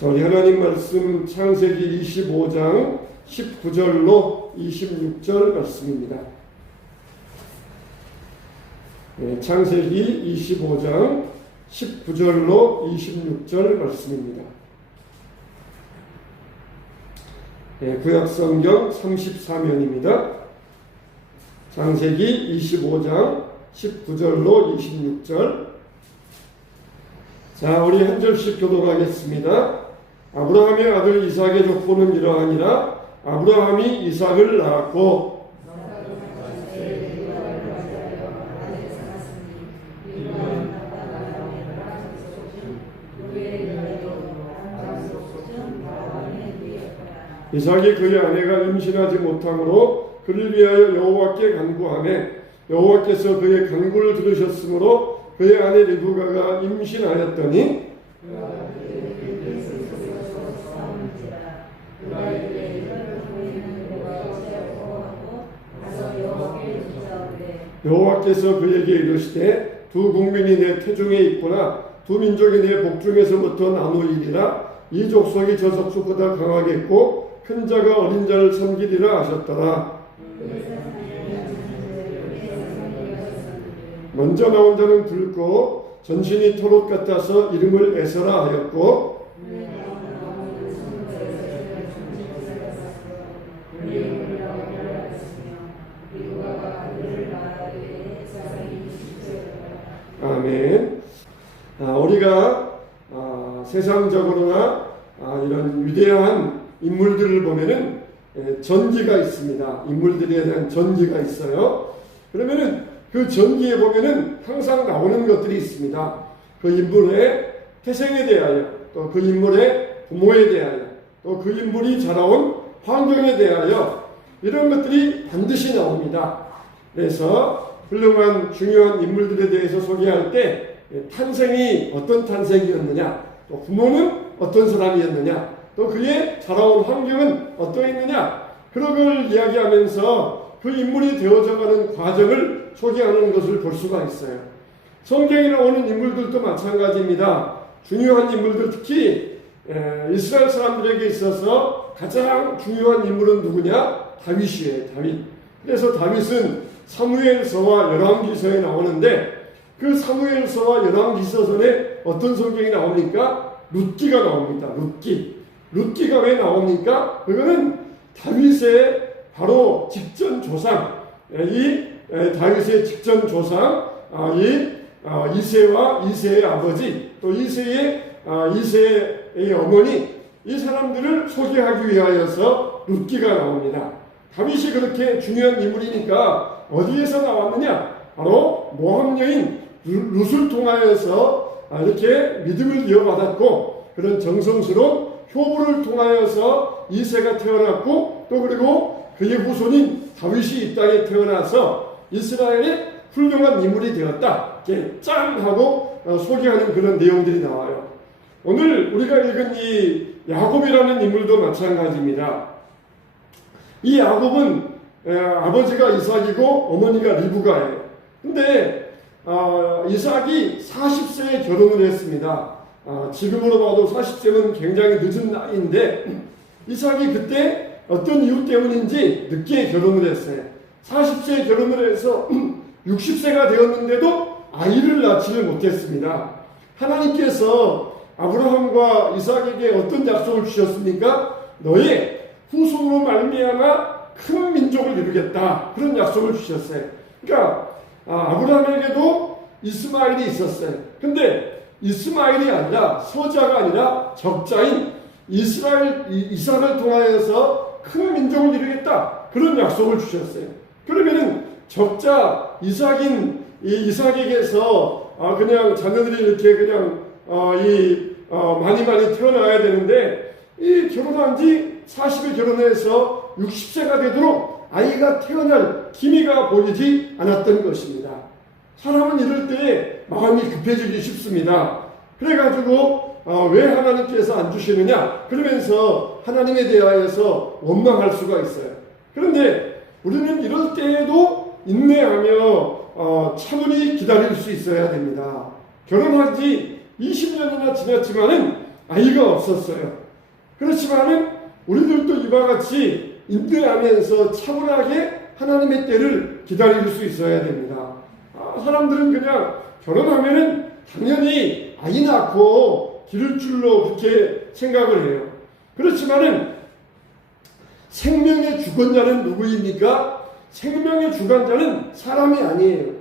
우리 하나님 말씀 창세기 25장 19절로 26절 말씀입니다. 창세기 25장 19절로 26절 말씀입니다. 구약성경 34면입니다. 창세기 25장 19절로 26절. 자, 우리 한 절씩 교독하겠습니다. 아브라함의 아들 이삭의 족보는 이러하니라. 아브라함이 이삭을 낳았고 이삭이 그의 아내가 임신하지 못함으로 그를 위하여 여호와께 간구하매 여호와께서 그의 간구를 들으셨으므로 그의 아내 리브가가 임신하였더니 여호와께서 그에게 이르시되 두 국민이 내 태중에 있구나. 두 민족이 내 복중에서부터 나누이리라. 이 족속이 저 족속보다 강하겠고 큰 자가 어린 자를 섬기리라 하셨더라. 먼저 나온 자는 붉고 전신이 토록 같아서 이름을 에서라 하였고 아멘. 우리가 세상적으로나 이런 위대한 인물들을 보면은 전기가 있습니다. 인물들에 대한 전기가 있어요. 그러면은 그 전기에 보면은 항상 나오는 것들이 있습니다. 그 인물의 태생에 대하여, 또 그 인물의 부모에 대하여, 또 그 인물이 자라온 환경에 대하여 이런 것들이 반드시 나옵니다. 그래서 훌륭한 중요한 인물들에 대해서 소개할 때 탄생이 어떤 탄생이었느냐, 또 부모는 어떤 사람이었느냐, 또 그의 자라온 환경은 어떠했느냐, 그런 걸 이야기하면서 그 인물이 되어져가는 과정을 소개하는 것을 볼 수가 있어요. 성경에 나오는 인물들도 마찬가지입니다. 중요한 인물들, 특히 이스라엘 사람들에게 있어서 가장 중요한 인물은 누구냐? 다윗이에요. 다윗. 그래서 다윗은 사무엘서와 열왕기서에 나오는데 그 사무엘서와 열왕기서전에 어떤 성경이 나옵니까? 룻기가 나옵니다. 룻기가 왜 나옵니까? 그거는 다윗의 바로 직전 조상, 이 다윗의 직전 조상, 이새와 이새의 아버지, 또 이새의 어머니, 이 사람들을 소개하기 위하여서 룻기가 나옵니다. 다윗이 그렇게 중요한 인물이니까 어디에서 나왔느냐? 바로 모함 여인 룻을 통하여서 이렇게 믿음을 이어받았고, 그런 정성스러운 효부를 통하여서 이새가 태어났고, 또 그리고 그의 후손인 다윗이 이 땅에 태어나서 이스라엘의 훌륭한 인물이 되었다. 이렇게 짠 하고 소개하는 그런 내용들이 나와요. 오늘 우리가 읽은 이 야곱이라는 인물도 마찬가지입니다. 이 야곱은 아버지가 이삭이고 어머니가 리브가예요. 근데 이삭이 40세에 결혼을 했습니다. 지금으로 봐도 40세는 굉장히 늦은 나이인데 이삭이 그때 어떤 이유 때문인지 늦게 결혼을 했어요. 40세에 결혼을 해서 60세가 되었는데도 아이를 낳지를 못했습니다. 하나님께서 아브라함과 이삭에게 어떤 약속을 주셨습니까? 너의 후손으로 말미암아 큰 민족을 이루겠다. 그런 약속을 주셨어요. 그러니까 아브라함에게도 이스마엘이 있었어요. 근데 이스마엘이 아니라 서자가 아니라 적자인 이삭을 통하여서 큰 민족을 이루겠다. 그런 약속을 주셨어요. 그러면은 적자 이삭인 이삭에게서 그냥 자녀들이 이렇게 그냥 많이 태어나야 되는데 이 결혼한 지 40에 결혼해서 60세가 되도록 아이가 태어날 기미가 보이지 않았던 것입니다. 사람은 이럴 때 마음이 급해지기 쉽습니다. 그래가지고 왜 하나님께서 안 주시느냐 그러면서 하나님에 대하여서 원망할 수가 있어요. 그런데 우리는 이럴 때에도 인내하며 차분히 기다릴 수 있어야 됩니다. 결혼한 지 20년이나 지났지만은 아이가 없었어요. 그렇지만은 우리들도 이와 같이 인내하면서 차분하게 하나님의 때를 기다릴 수 있어야 됩니다. 사람들은 그냥 결혼하면은 당연히 아이 낳고 기를 줄로 그렇게 생각을 해요. 그렇지만은 생명의 주권자는 누구입니까? 생명의 주관자는 사람이 아니에요.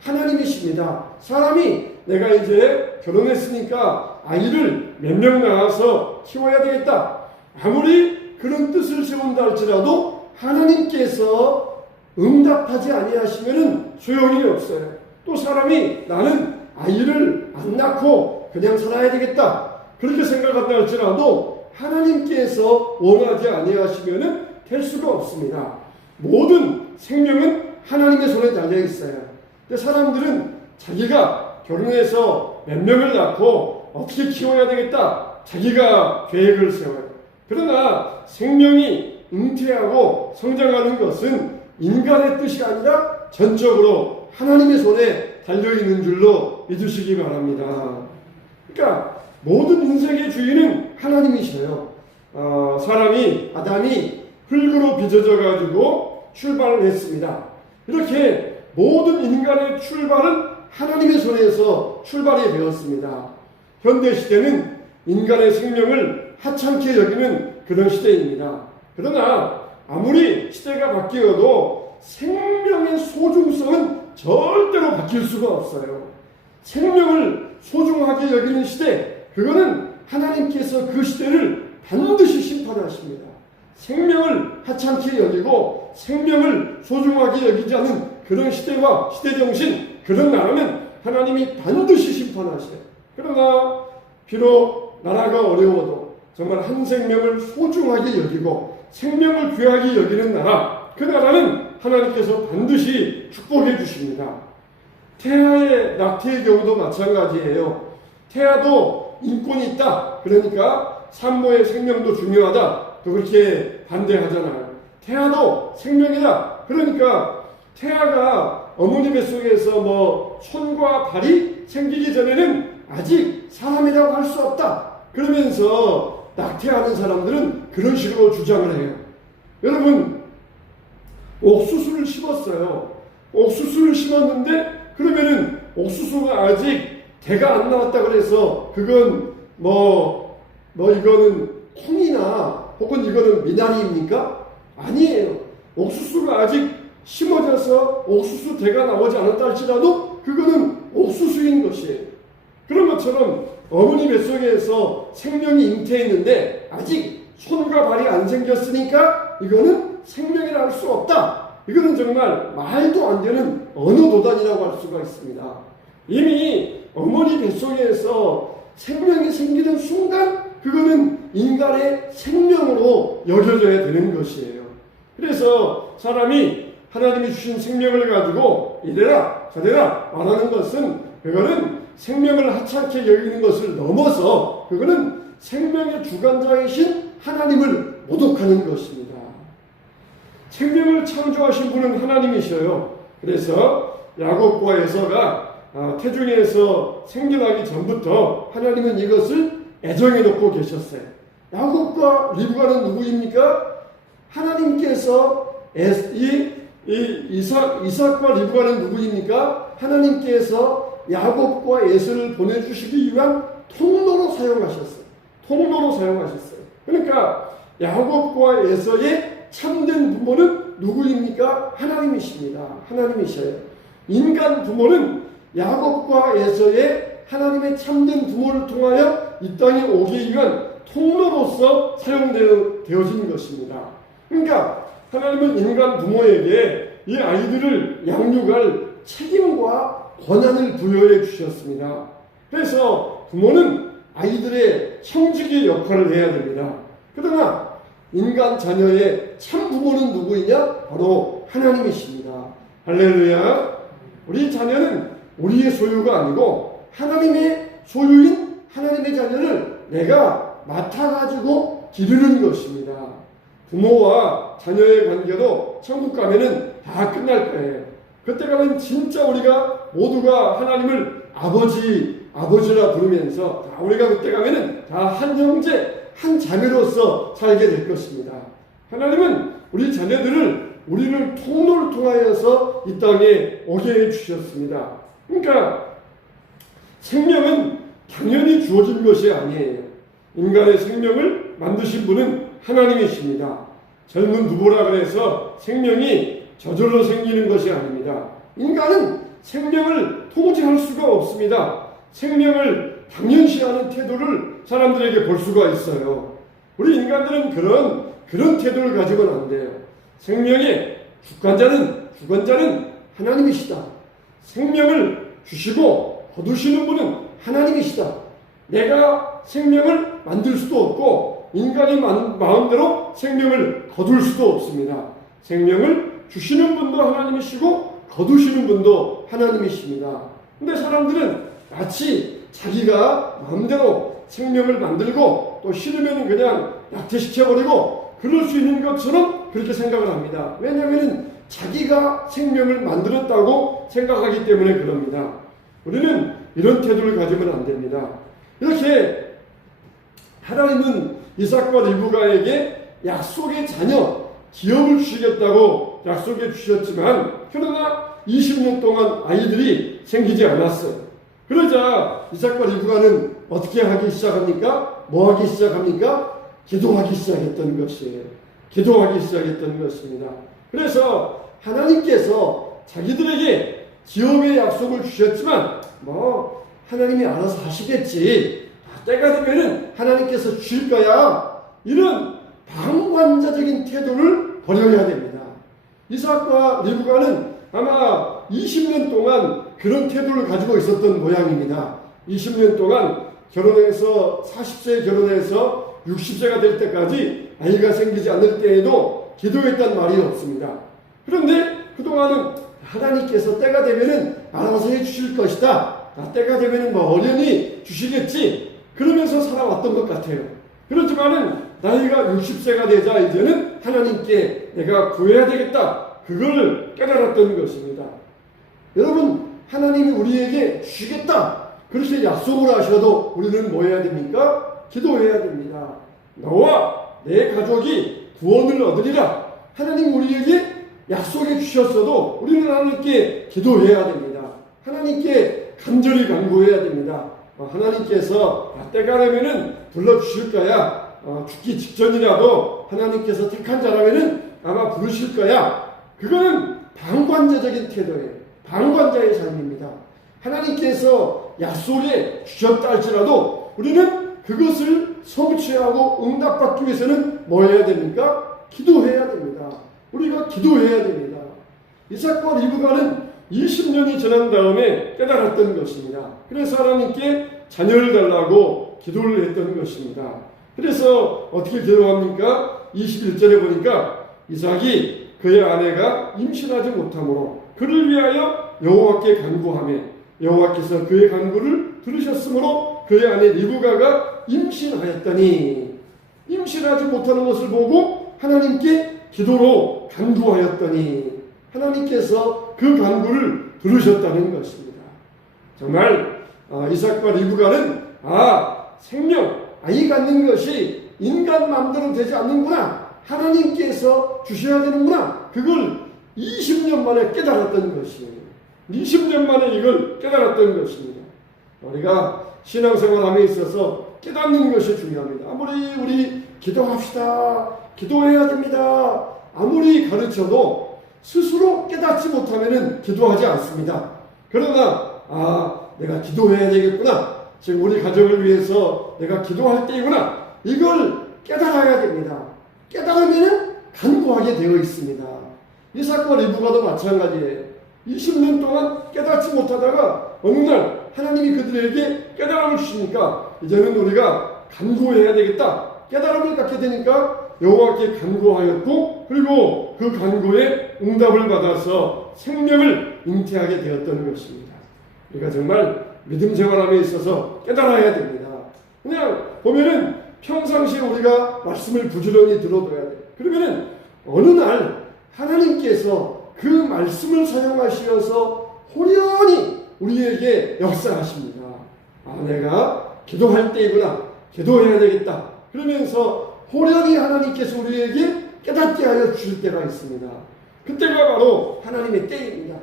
하나님이십니다. 사람이 내가 이제 결혼했으니까 아이를 몇 명 낳아서 키워야 되겠다. 아무리 그런 뜻을 세운다 할지라도 하나님께서 응답하지 아니하시면은 소용이 없어요. 또 사람이 나는 아이를 안 낳고 그냥 살아야 되겠다. 그렇게 생각한다 할지라도 하나님께서 원하지 아니하시면은 될 수가 없습니다. 모든 생명은 하나님의 손에 달려 있어요. 근데 사람들은 자기가 결혼해서 몇 명을 낳고 어떻게 키워야 되겠다. 자기가 계획을 세워요. 그러나 생명이 잉태하고 성장하는 것은 인간의 뜻이 아니라 전적으로 하나님의 손에 달려있는 줄로 믿으시기 바랍니다. 그러니까 모든 인생의 주인은 하나님이셔요. 아담이 흙으로 빚어져 가지고 출발을 했습니다. 이렇게 모든 인간의 출발은 하나님의 손에서 출발이 되었습니다. 현대시대는 인간의 생명을 하찮게 여기는 그런 시대입니다. 그러나 아무리 시대가 바뀌어도 생명의 소중성은 절대로 바뀔 수가 없어요. 생명을 소중하게 여기는 시대, 그거는 하나님께서 그 시대를 반드시 심판하십니다. 생명을 하찮게 여기고 생명을 소중하게 여기지 않은 그런 시대와 시대정신, 그런 나라는 하나님이 반드시 심판하셔요. 그러나 비록 나라가 어려워도 정말 한 생명을 소중하게 여기고 생명을 귀하게 여기는 나라, 그 나라는 하나님께서 반드시 축복해 주십니다. 태아의 낙태의 경우도 마찬가지예요. 태아도 인권이 있다. 그러니까 산모의 생명도 중요하다. 또 그렇게 반대하잖아요. 태아도 생명이다. 그러니까 태아가 어머니 뱃속에서 손과 발이 생기기 전에는 아직 사람이라고 할 수 없다. 그러면서 낙태하는 사람들은 그런 식으로 주장을 해요. 여러분, 옥수수를 심었어요. 옥수수를 심었는데 그러면은 옥수수가 아직 대가 안 나왔다 그래서 그건 이거는 콩이나 혹은 이거는 미나리입니까? 아니에요. 옥수수가 아직 심어져서 옥수수 대가 나오지 않았다 할지라도 그거는 옥수수인 것이에요. 그런 것처럼 어머니 뱃속에서 생명이 잉태했는데 아직 손과 발이 안 생겼으니까 이거는 생명이라 할 수 없다. 이거는 정말 말도 안 되는 언어도단이라고 할 수가 있습니다. 이미 어머니 뱃속에서 생명이 생기는 순간 그거는 인간의 생명으로 여겨져야 되는 것이에요. 그래서 사람이 하나님이 주신 생명을 가지고 이래라 저래라 말하는 것은 그거는 생명을 하찮게 여기는 것을 넘어서 그거는 생명의 주관자이신 하나님을 모독하는 것입니다. 생명을 창조하신 분은 하나님이셔요. 그래서 야곱과 에서가 태중에서 생겨나기 전부터 하나님은 이것을 애정해 놓고 계셨어요. 야곱과 리브가는 누구입니까? 하나님께서 이삭과 리브가는 누구입니까? 하나님께서 야곱과 에서를 보내주시기 위한 통로로 사용하셨어요. 통로로 사용하셨어요. 그러니까 야곱과 에서의 참된 부모는 누구입니까? 하나님이십니다. 하나님이셔요. 인간 부모는 야곱과 에서의 하나님의 참된 부모를 통하여 이 땅에 오기 위한 통로로서 사용되어진 것입니다. 그러니까 하나님은 인간 부모에게 이 아이들을 양육할 책임과 권한을 부여해 주셨습니다. 그래서 부모는 아이들의 청지기 역할을 해야 됩니다. 그러나 인간 자녀의 참 부모는 누구이냐? 바로 하나님이십니다. 할렐루야. 우리 자녀는 우리의 소유가 아니고 하나님의 소유인 하나님의 자녀를 내가 맡아가지고 기르는 것입니다. 부모와 자녀의 관계도 천국 가면은 다 끝날 거예요. 그때 가면 진짜 우리가 모두가 하나님을 아버지 아버지라 부르면서 다 우리가 그때 가면은 다 한 형제, 한 자매로서 살게 될 것입니다. 하나님은 우리 자녀들을 우리를 통로를 통하여서 이 땅에 오게 해 주셨습니다. 그러니까 생명은 당연히 주어진 것이 아니에요. 인간의 생명을 만드신 분은 하나님이십니다. 젊은 부부라 그래서 생명이 저절로 생기는 것이 아닙니다. 인간은 생명을 통제할 수가 없습니다. 생명을 당연시하는 태도를 사람들에게 볼 수가 있어요. 우리 인간들은 그런 태도를 가지고는 안 돼요. 생명의 주관자는 하나님이시다. 생명을 주시고 거두시는 분은 하나님이시다. 내가 생명을 만들 수도 없고 인간이 마음대로 생명을 거둘 수도 없습니다. 생명을 주시는 분도 하나님이시고 거두시는 분도 하나님이십니다. 근데 사람들은 마치 자기가 마음대로 생명을 만들고 또 싫으면 그냥 낙태시켜버리고 그럴 수 있는 것처럼 그렇게 생각을 합니다. 왜냐하면 자기가 생명을 만들었다고 생각하기 때문에 그럽니다. 우리는 이런 태도를 가지면 안 됩니다. 이렇게 하나님은 이삭과 리브가에게 약속의 자녀, 기업을 주시겠다고 약속해 주셨지만 그러나 20년 동안 아이들이 생기지 않았어요. 그러자 이삭과 리브가는 어떻게 하기 시작합니까? 뭐 하기 시작합니까? 기도하기 시작했던 것이에요. 기도하기 시작했던 것입니다. 그래서 하나님께서 자기들에게 기업의 약속을 주셨지만 하나님이 알아서 하시겠지. 때가 되면은 하나님께서 주실 거야. 이런 방관자적인 태도를 버려야 됩니다. 이삭과 리브가는 아마 20년 동안 그런 태도를 가지고 있었던 모양입니다. 20년 동안 결혼해서 40세에 결혼해서 60세가 될 때까지 아이가 생기지 않을 때에도 기도했단 말이 없습니다. 그런데 그동안은 하나님께서 때가 되면은 알아서 해주실 것이다. 때가 되면은 어련히 주시겠지. 그러면서 살아왔던 것 같아요. 그렇지만은 나이가 60세가 되자 이제는 하나님께 내가 구해야 되겠다. 그걸 깨달았던 것입니다. 여러분, 하나님이 우리에게 주시겠다. 그렇게 약속을 하셔도 우리는 뭐 해야 됩니까? 기도해야 됩니다. 너와 내 가족이 구원을 얻으리라. 하나님 우리에게 약속해 주셨어도 우리는 하나님께 기도해야 됩니다. 하나님께 간절히 간구해야 됩니다. 하나님께서 때가 되면은 불러주실 거야. 죽기 직전이라도 하나님께서 택한 자라면은 아마 부르실 거야. 그거는 방관자적인 태도예요. 방관자의 삶입니다. 하나님께서 약속에 주셨다 할지라도 우리는 그것을 성취하고 응답받기 위해서는 뭐 해야 됩니까? 기도해야 됩니다. 우리가 기도해야 됩니다. 이삭과 리브가는 20년이 지난 다음에 깨달았던 것입니다. 그래서 하나님께 자녀를 달라고 기도를 했던 것입니다. 그래서 어떻게 기도합니까? 21절에 보니까 이삭이 그의 아내가 임신하지 못하므로 그를 위하여 여호와께 간구하며 여호와께서 그의 간구를 들으셨으므로 그의 아내 리브가가 임신하였더니 임신하지 못하는 것을 보고 하나님께 기도로 간구하였더니 하나님께서 그 간구를 들으셨다는 것입니다. 정말 이삭과 리브가는 생명, 아이 갖는 것이 인간 마음대로 되지 않는구나. 하나님께서 주셔야 되는구나. 그걸 20년 만에 깨달았던 것이에요. 20년 만에 이걸 깨달았던 것입니다. 우리가 신앙생활함에 있어서 깨닫는 것이 중요합니다. 아무리 우리 기도합시다. 기도해야 됩니다. 아무리 가르쳐도 스스로 깨닫지 못하면 기도하지 않습니다. 그러나 내가 기도해야 되겠구나. 지금 우리 가족을 위해서 내가 기도할 때이구나. 이걸 깨달아야 됩니다. 깨달으면 간구하게 되어 있습니다. 이삭과 리브가도 마찬가지예요. 20년 동안 깨닫지 못하다가 어느 날 하나님이 그들에게 깨달음을 주시니까 이제는 우리가 간구해야 되겠다. 깨달음을 갖게 되니까 여호와께 간구하였고 그리고 그 간구에 응답을 받아서 생명을 잉태하게 되었던 것입니다. 우리가 정말 믿음 생활함에 있어서 깨달아야 됩니다. 그냥 보면은 평상시에 우리가 말씀을 부지런히 들어둬야 돼요. 그러면은 어느 날 하나님께서 그 말씀을 사용하시어서 호련히 우리에게 역사하십니다. 내가 기도할 때이구나. 기도해야 되겠다. 그러면서 호련히 하나님께서 우리에게 깨닫게 하여 주실 때가 있습니다. 그때가 바로 하나님의 때입니다.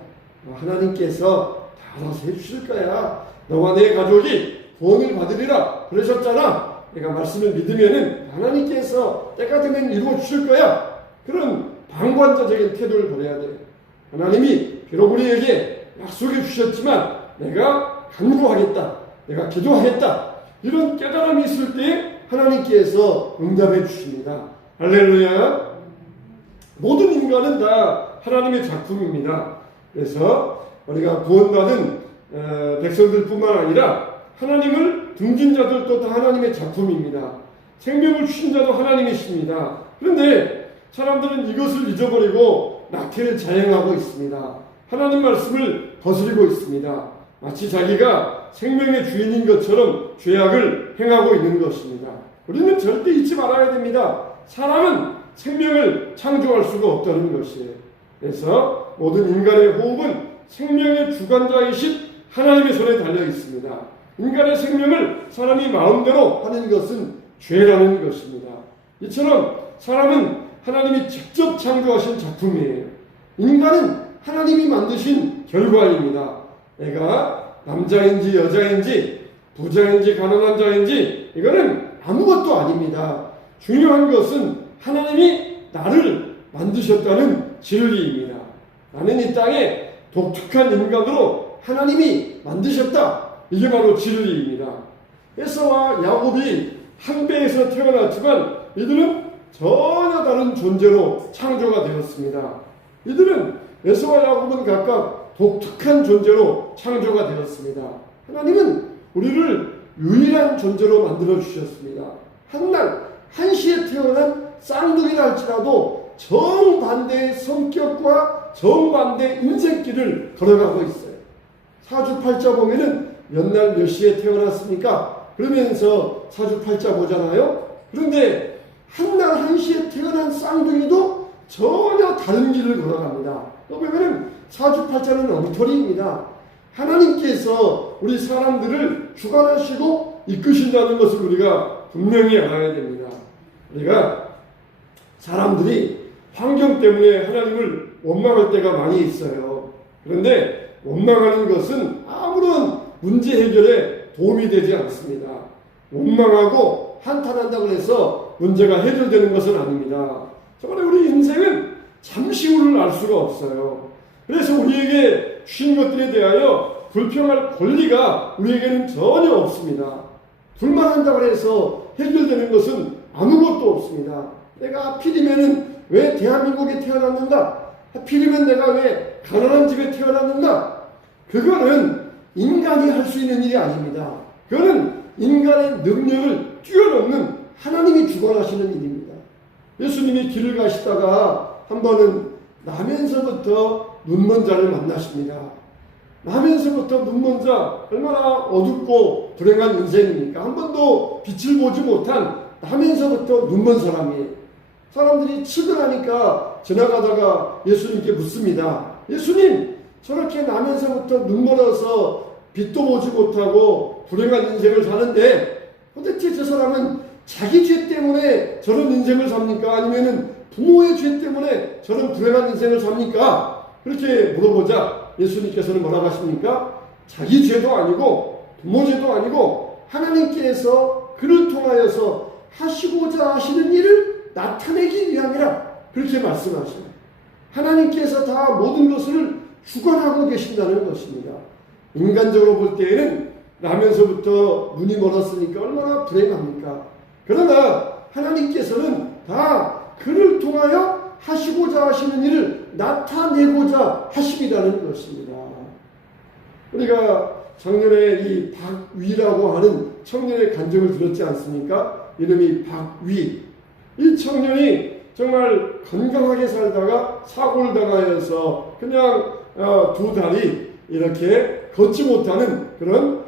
하나님께서 다 알아서 해주실 거야. 너와 내 가족이 구원을 받으리라 그러셨잖아. 내가 말씀을 믿으면은 하나님께서 때가 되면 이루어 주실 거야. 그런 방관자적인 태도를 보여야 돼요. 하나님이 비록 우리에게 약속해 주셨지만 내가 간구하겠다. 내가 기도하겠다. 이런 깨달음이 있을 때 하나님께서 응답해 주십니다. 할렐루야. 모든 인간은 다 하나님의 작품입니다. 그래서 우리가 구원받은 백성들 뿐만 아니라 하나님을 등진 자들도 다 하나님의 작품입니다. 생명을 주신 자도 하나님이십니다. 그런데 사람들은 이것을 잊어버리고 낙태를 자행하고 있습니다. 하나님 말씀을 거스리고 있습니다. 마치 자기가 생명의 주인인 것처럼 죄악을 행하고 있는 것입니다. 우리는 절대 잊지 말아야 됩니다. 사람은 생명을 창조할 수가 없다는 것이에요. 그래서 모든 인간의 호흡은 생명의 주관자이신 하나님의 손에 달려 있습니다. 인간의 생명을 사람이 마음대로 하는 것은 죄라는 것입니다. 이처럼 사람은 하나님이 직접 창조하신 작품이에요. 인간은 하나님이 만드신 결과입니다. 내가 남자인지 여자인지 부자인지 가난한 자인지 이거는 아무것도 아닙니다. 중요한 것은 하나님이 나를 만드셨다는 진리입니다. 나는 이 땅에 독특한 인간으로 하나님이 만드셨다. 이게 바로 진리입니다. 에서와 야곱이 한 배에서 태어났지만 이들은 전혀 다른 존재로 창조가 되었습니다. 이들은 에서와 야곱은 각각 독특한 존재로 창조가 되었습니다. 하나님은 우리를 유일한 존재로 만들어 주셨습니다. 한날 한시에 태어난 쌍둥이라 할지라도 정반대의 성격과 정반대의 인생길을 걸어가고 있어요. 사주팔자 보면은 몇 날 몇 시에 태어났습니까? 그러면서 사주팔자 보잖아요. 그런데 한날 한시에 태어난 쌍둥이도 전혀 다른 길을 걸어갑니다. 또 보면은 사주팔자는 엉터리입니다. 하나님께서 우리 사람들을 주관하시고 이끄신다는 것을 우리가 분명히 알아야 됩니다. 우리가 사람들이 환경 때문에 하나님을 원망할 때가 많이 있어요. 그런데 원망하는 것은 아무런 문제 해결에 도움이 되지 않습니다. 원망하고 한탄한다고 해서 문제가 해결되는 것은 아닙니다. 정말 우리 인생은 잠시 후를 알 수가 없어요. 그래서 우리에게 주신 것들에 대하여 불평할 권리가 우리에게는 전혀 없습니다. 불만한다고 해서 해결되는 것은 아무것도 없습니다. 내가 하필이면은 왜 대한민국에 태어났는가? 하필이면 내가 왜 가난한 집에 태어났는가? 그거는 인간이 할 수 있는 일이 아닙니다. 그거는 인간의 능력을 뛰어넘는 하나님이 주관하시는 일입니다. 예수님이 길을 가시다가 한 번은 나면서부터 눈먼 자를 만나십니다. 나면서부터 눈먼 자, 얼마나 어둡고 불행한 인생입니까? 한 번도 빛을 보지 못한 나면서부터 눈먼 사람이에요. 사람들이 치근하니까 지나가다가 예수님께 묻습니다. 예수님, 저렇게 나면서부터 눈멀어서 빛도 보지 못하고 불행한 인생을 사는데 도대체 저 사람은 자기 죄 때문에 저런 인생을 삽니까? 아니면은 부모의 죄 때문에 저런 불행한 인생을 삽니까? 그렇게 물어보자 예수님께서는 뭐라고 하십니까? 자기 죄도 아니고 부모 죄도 아니고 하나님께서 그를 통하여서 하시고자 하시는 일을 나타내기 위함이라 그렇게 말씀하십니다. 하나님께서 다 모든 것을 주관하고 계신다는 것입니다. 인간적으로 볼 때에는 나면서부터 눈이 멀었으니까 얼마나 불행합니까? 그러나 하나님께서는 다 그를 통하여 하시고자 하시는 일을 나타내고자 하심이라는 것입니다. 우리가 작년에 이 박위라고 하는 청년의 간증을 들었지 않습니까? 이름이 박위. 이 청년이 정말 건강하게 살다가 사고를 당하여서 그냥 두 다리 이렇게 걷지 못하는 그런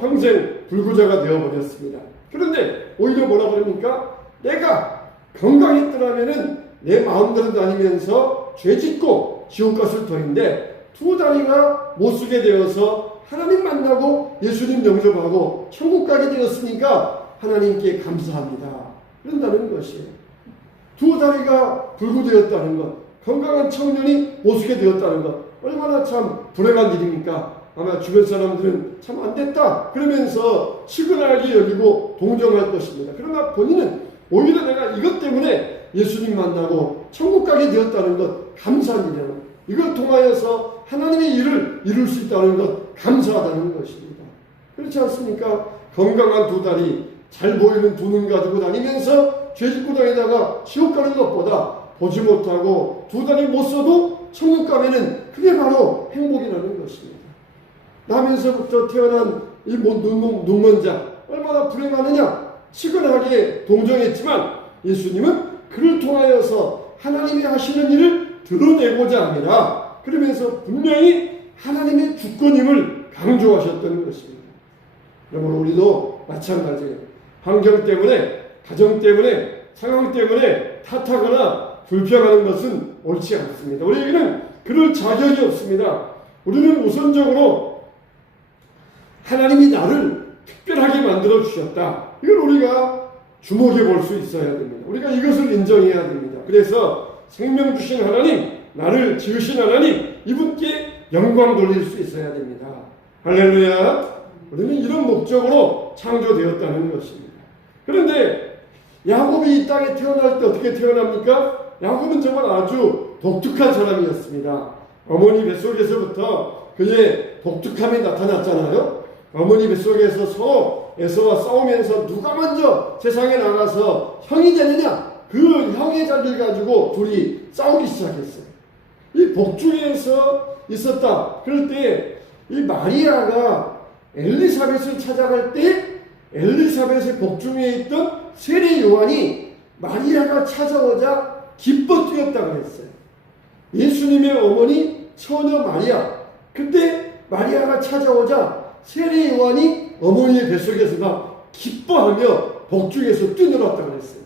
평생 불구자가 되어버렸습니다. 그런데 오히려 뭐라 그럽니까? 내가 건강했더라면은 내 마음대로 다니면서 죄 짓고 지옥 갔을 터인데 두 다리가 못 쓰게 되어서 하나님 만나고 예수님 영접하고 천국 가게 되었으니까 하나님께 감사합니다. 그런다는 것이에요. 두 다리가 불구되었다는 것, 건강한 청년이 못 쓰게 되었다는 것, 얼마나 참 불행한 일입니까? 아마 주변 사람들은 참 안 됐다 그러면서 시근하게 여기고 동정할 것입니다. 그러나 본인은 오히려 내가 이것 때문에 예수님 만나고 천국 가게 되었다는 것, 감사한 일이라는 것, 이걸 통하여서 하나님의 일을 이룰 수 있다는 것, 감사하다는 것입니다. 그렇지 않습니까? 건강한 두 다리, 잘 보이는 두 눈 가지고 다니면서 죄짓고 다니다가 지옥 가는 것보다 보지 못하고 두 다리 못 써도 천국 가면은 그게 바로 행복이라는 것입니다. 나면서부터 태어난 이 눈먼 자 얼마나 불행하느냐 치근하게 동정했지만 예수님은 그를 통하여서 하나님이 하시는 일을 드러내고자 하니라 그러면서 분명히 하나님의 주권임을 강조하셨던 것입니다. 여러분 우리도 마찬가지예요. 환경 때문에 가정 때문에 상황 때문에 탓하거나 불평하는 것은 옳지 않습니다. 우리에게는 그럴 자격이 없습니다. 우리는 우선적으로 하나님이 나를 특별하게 만들어 주셨다. 이걸 우리가 주목해 볼 수 있어야 됩니다. 우리가 이것을 인정해야 됩니다. 그래서 생명 주신 하나님, 나를 지으신 하나님, 이분께 영광 돌릴 수 있어야 됩니다. 할렐루야. 우리는 이런 목적으로 창조되었다는 것입니다. 그런데 야곱이 이 땅에 태어날 때 어떻게 태어납니까? 야곱은 정말 아주 독특한 사람이었습니다. 어머니 뱃속에서부터 그의 독특함이 나타났잖아요. 어머니 뱃속에서 서로 에서와 싸우면서 누가 먼저 세상에 나가서 형이 되느냐, 그 형의 자리를 가지고 둘이 싸우기 시작했어요. 이 복중에서 있었다. 그럴 때 이 마리아가 엘리사벳을 찾아갈 때 엘리사벳의 복중에 있던 세례 요한이 마리아가 찾아오자 기뻐 뛰었다고 했어요. 예수님의 어머니 처녀 마리아, 그때 마리아가 찾아오자 세례 요한이 어머니의 뱃속에서 막 기뻐하며 복중에서 뛰놀았다고 했어요.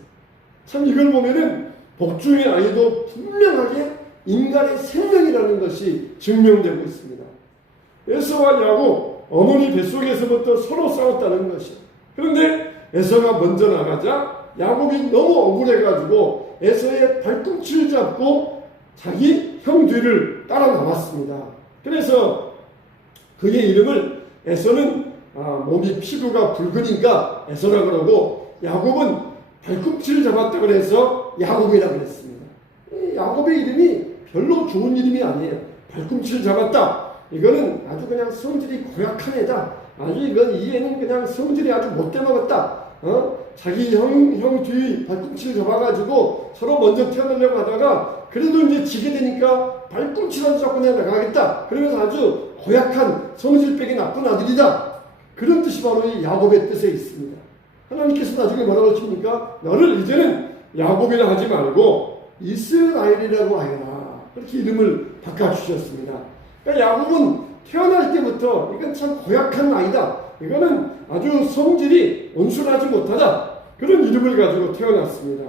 참 이걸 보면은 복중의 아이도 분명하게 인간의 생명이라는 것이 증명되고 있습니다. 에서와 야곱 어머니 뱃속에서부터 서로 싸웠다는 것이에요. 그런데 에서가 먼저 나가자 야곱이 너무 억울해가지고 에서의 발꿈치를 잡고 자기 형 뒤를 따라 나왔습니다. 그래서 그의 이름을 에서는 몸이 피부가 붉으니까 에서라 그러고 야곱은 발꿈치를 잡았다고 해서 야곱이라고 했습니다. 야곱의 이름이 별로 좋은 이름이 아니에요. 발꿈치를 잡았다. 이거는 아주 그냥 성질이 고약한 애다. 아주 이건 이 애는 그냥 성질이 아주 못돼 먹었다. 자기 형 뒤 발꿈치를 잡아가지고 서로 먼저 태어나려고 하다가 그래도 이제 지게 되니까 발꿈치라도 잡고 내가 나가겠다. 그러면서 아주 고약한 성질병이 나쁜 아들이다. 그런 뜻이 바로 이 야곱의 뜻에 있습니다. 하나님께서 나중에 뭐라고 하십니까? 너를 이제는 야곱이라 하지 말고 이스라엘이라고 하여라. 그렇게 이름을 바꿔주셨습니다. 그러니까 야곱은 태어날 때부터 이건 참 고약한 아이다. 이거는 아주 성질이 온순하지 못하다. 그런 이름을 가지고 태어났습니다.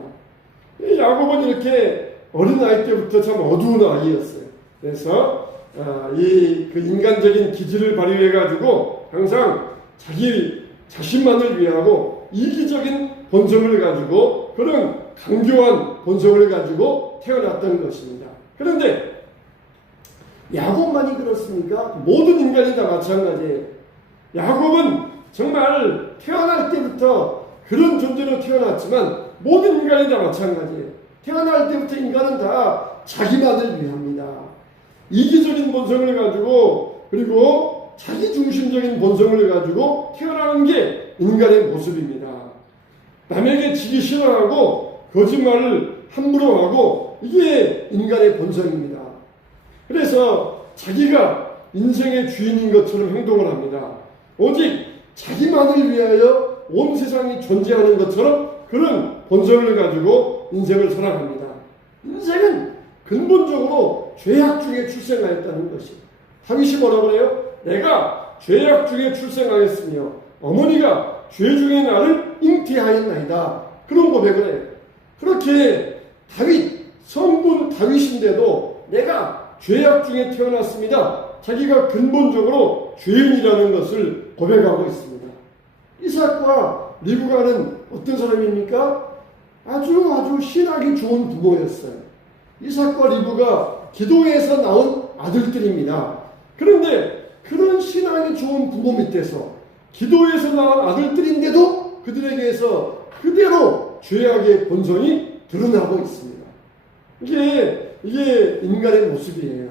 야곱은 이렇게 어린 아이 때부터 참 어두운 아이였어요. 그래서 그 인간적인 기질을 발휘해가지고 항상 자기 자신만을 위하고 이기적인 본성을 가지고 그런 강교한 본성을 가지고 태어났던 것입니다. 그런데 야곱만이 그렇습니까? 모든 인간이 다 마찬가지예요. 야곱은 정말 태어날 때부터 그런 존재로 태어났지만 모든 인간이 다 마찬가지예요. 태어날 때부터 인간은 다 자기만을 위합니다. 이기적인 본성을 가지고 그리고 자기중심적인 본성을 가지고 태어나는 게 인간의 모습입니다. 남에게 지기 싫어하고 거짓말을 함부로 하고 이게 인간의 본성입니다. 그래서 자기가 인생의 주인인 것처럼 행동을 합니다. 오직 자기만을 위하여 온 세상이 존재하는 것처럼 그런 본성을 가지고 인생을 살아갑니다. 인생은 근본적으로 죄악 중에 출생하였다는 것입니다. 다윗이 뭐라고 그래요? 내가 죄악 중에 출생하였으며 어머니가 죄 중에 나를 잉태하였나이다. 그런 고백을 해요. 그렇게 다윗, 성분 다윗인데도 내가 죄악 중에 태어났습니다. 자기가 근본적으로 죄인이라는 것을 고백하고 있습니다. 이삭과 리브가는 어떤 사람입니까? 아주 신학이 좋은 부모였어요. 이삭과 리브가 기도에서 나온 아들들입니다. 그런데 그런 신앙이 좋은 부모 밑에서 기도에서 나온 아들들인데도 그들에게서 그대로 죄악의 본성이 드러나고 있습니다. 이게 인간의 모습이에요.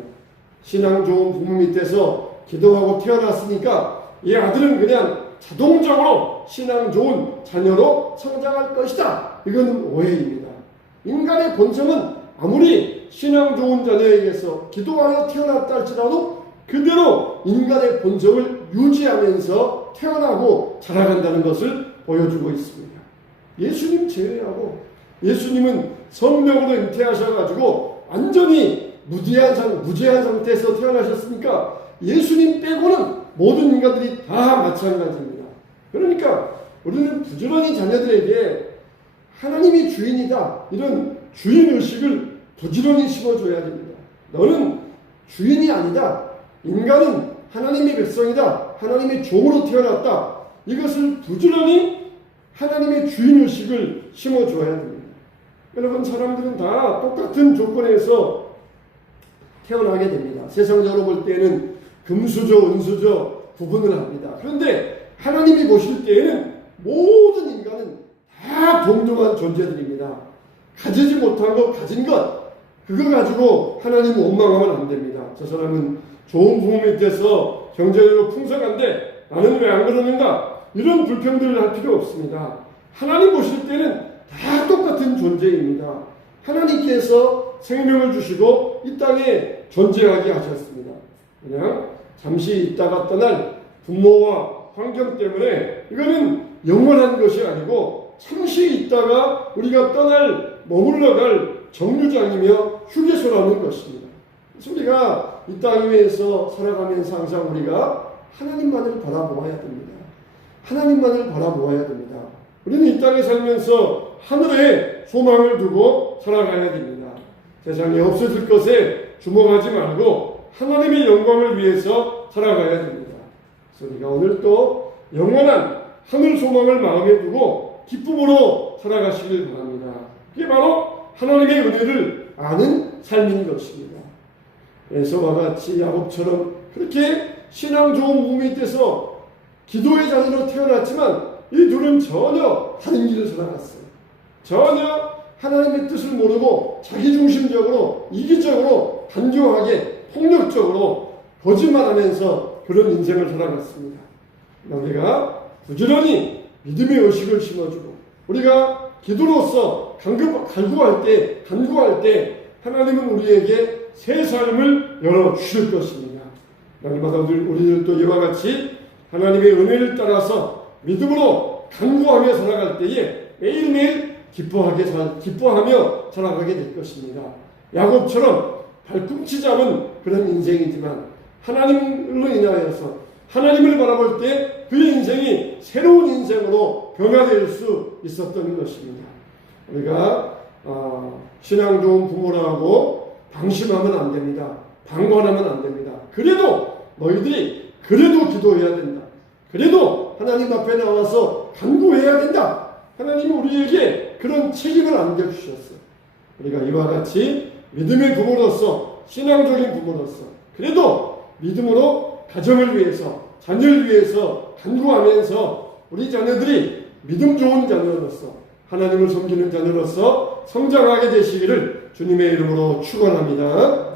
신앙 좋은 부모 밑에서 기도하고 태어났으니까 이 아들은 그냥 자동적으로 신앙 좋은 자녀로 성장할 것이다. 이건 오해입니다. 인간의 본성은 아무리 신앙 좋은 자녀에게서 기도하여 태어났다 할지라도 그대로 인간의 본성을 유지하면서 태어나고 자라간다는 것을 보여주고 있습니다. 예수님 제외하고, 예수님은 성령으로 잉태하셔가지고 완전히 무죄한 상태에서 태어나셨으니까 예수님 빼고는 모든 인간들이 다 마찬가지입니다. 그러니까 우리는 부지런히 자녀들에게 하나님이 주인이다, 이런 주인의식을 부지런히 심어줘야 됩니다. 너는 주인이 아니다. 인간은 하나님의 백성이다. 하나님의 종으로 태어났다. 이것을 부지런히 하나님의 주인의식을 심어줘야 됩니다. 여러분, 사람들은 다 똑같은 조건에서 태어나게 됩니다. 세상적으로 볼 때는 금수저, 은수저 구분을 합니다. 그런데 하나님이 보실 때에는 모든 인간은 다 동등한 존재들입니다. 가지지 못한 것, 가진 것, 그거 가지고 하나님을 원망하면 안 됩니다. 저 사람은 좋은 부모 밑에서 경제적으로 풍성한데 나는 왜 안 그러는가? 이런 불평들을 할 필요 없습니다. 하나님 보실 때는 다 똑같은 존재입니다. 하나님께서 생명을 주시고 이 땅에 존재하게 하셨습니다. 그냥 잠시 있다가 떠날 부모와 환경 때문에 이거는 영원한 것이 아니고 잠시 있다가 우리가 머물러 갈 정류장이며 휴게소라는 것입니다. 그래서 우리가 이 땅 위에서 살아가면서 항상 우리가 하나님만을 바라보아야 됩니다. 하나님만을 바라보아야 됩니다. 우리는 이 땅에 살면서 하늘에 소망을 두고 살아가야 됩니다. 세상에 없어질 것에 주목하지 말고 하나님의 영광을 위해서 살아가야 됩니다. 그래서 우리가 오늘 또 영원한 하늘 소망을 마음에 두고 기쁨으로 살아가시길 바랍니다. 그게 바로 하나님의 은혜를 아는 삶인 것입니다. 에서와 같이 야곱처럼 그렇게 신앙 좋은 몸이 돼서 기도의 자녀로 태어났지만 이 둘은 전혀 다른 길을 살아갔어요. 전혀 하나님의 뜻을 모르고 자기중심적으로 이기적으로 간교하게 폭력적으로 거짓말하면서 그런 인생을 살아갔습니다. 우리가 부지런히 믿음의 의식을 심어주고 우리가 기도로서 간구할 때 하나님은 우리에게 새 삶을 열어주실 것입니다. 날마다 우리들도 이와 같이 하나님의 은혜를 따라서 믿음으로 간구하며 살아갈 때에 매일매일 기뻐하며 살아가게 될 것입니다. 야곱처럼 발꿈치 잡은 그런 인생이지만 하나님으로 인하여서 하나님을 바라볼 때 그의 인생이 새로운 인생으로 변화될 수 있었던 것입니다. 우리가 신앙 좋은 부모라고 방심하면 안 됩니다. 방관하면 안 됩니다. 그래도 너희들이 기도해야 된다. 그래도 하나님 앞에 나와서 간구해야 된다. 하나님이 우리에게 그런 책임을 안겨주셨어요. 우리가 이와 같이 믿음의 부모로서, 신앙적인 부모로서 그래도 믿음으로 가정을 위해서, 자녀를 위해서 간구하면서 우리 자녀들이 믿음 좋은 자녀로서, 하나님을 섬기는 자녀로서 성장하게 되시기를 주님의 이름으로 축원합니다.